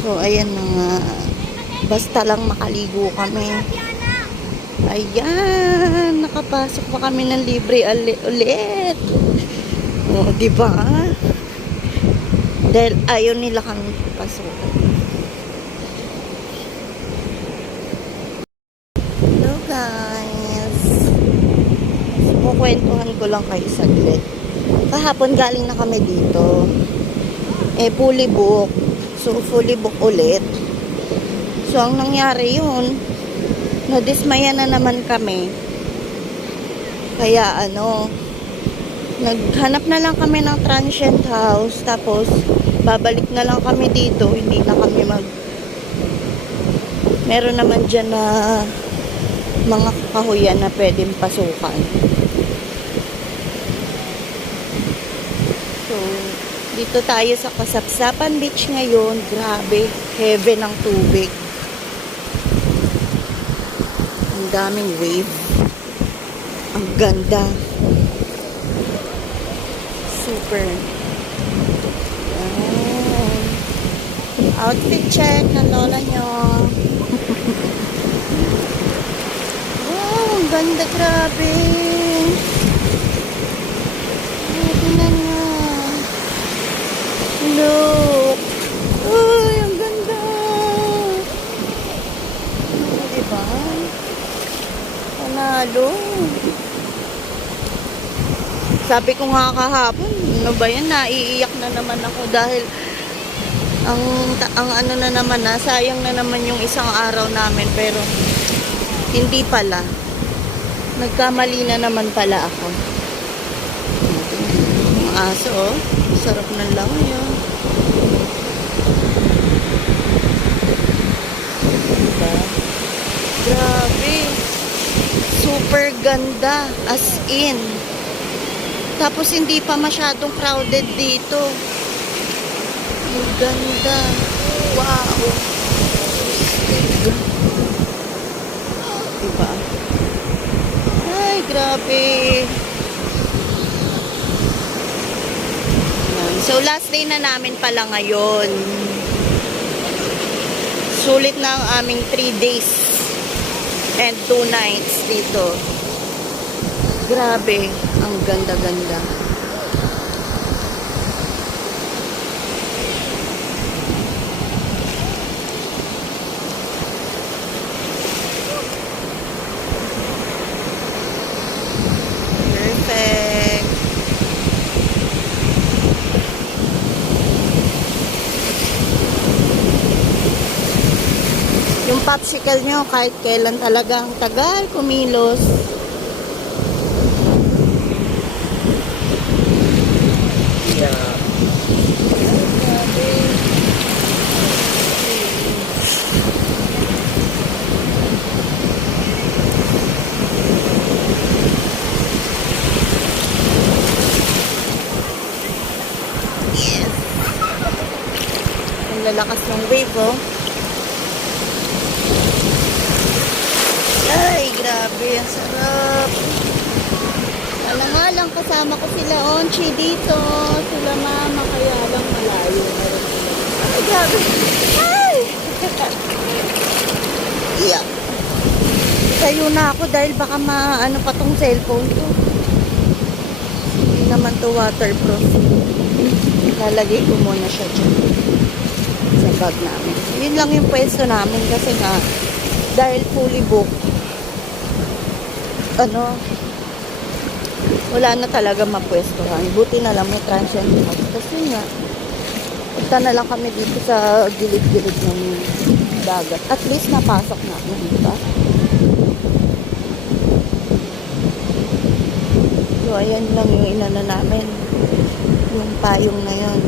So, ayan mga, basta lang makaligo kami. Ayan, nakapasok pa kami ng libre ulit. O, diba? Dahil ayaw nila kami pasukan. Hello guys. Kukwentuhan ko lang kayo saglit. Kahapon galing na kami dito. Fully book. So, fully book ulit. So, ang nangyari yun, nadismaya na naman kami. Kaya, naghanap na lang kami ng transient house. Tapos, babalik na lang kami dito. Hindi na kami meron naman dyan na mga kahuyan na pwedeng pasukan. So, dito tayo sa Kasapsapan Beach ngayon. Grabe, heaven ang tubig. Ang daming wave. Ang ganda. Super. Ayan. Outfit check ng lola nyo. Wow, ang ganda, grabe. Tingnan nga. Look. Uy, ang ganda. Diba? Panalo. Sabi ko nga kahapon, ano ba yan? Naiiyak na naman ako dahil ang ano na naman sayang na naman yung isang araw namin, pero hindi pala. Nagkamali na naman pala ako. Yung aso, oh. Sarap ng langoy, oh. Diba? Grabe. Super ganda. As in. Tapos hindi pa masyadong crowded dito. Ang ganda. Wow. Diba? Ay, grabe. So, last day na namin pala ngayon. Sulit na ang aming 3 days and 2 nights dito. Grabe, ang ganda-ganda. Perfect. Yung popsicle nyo, kahit kailan talagang tagal kumilos. Yes. Ang lalakas ng wave, oh. Ay, grabe. Ang sarap. Alam nga lang, kasama ko sila Onchi dito. Sila mama, kaya lang malayo na rin sila. Ay, grabe. Ay! Yeah. Sayo na ako dahil baka maano pa tong cellphone ko. Hindi naman to waterproof. Lalagay ko muna siya dyan sa bag namin. Yun lang yung pwesto namin kasi nga dahil fully booked, wala na talaga mapwestuhan. Buti na lang may transient house. Kasi nga, punta na lang kami dito sa gilid-gilid ng dagat. At least napasok namin, diba? So, ayan lang yung inano namin. Yung payong na yun.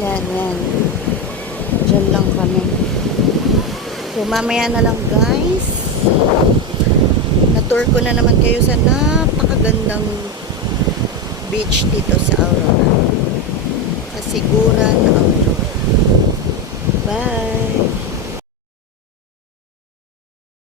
Yan, yan. Diyan lang kami. So, mamaya na lang, guys. Na-tour ko na naman kayo sa napakagandang beach dito sa Aurora. Kasiguran, Aurora. Bye!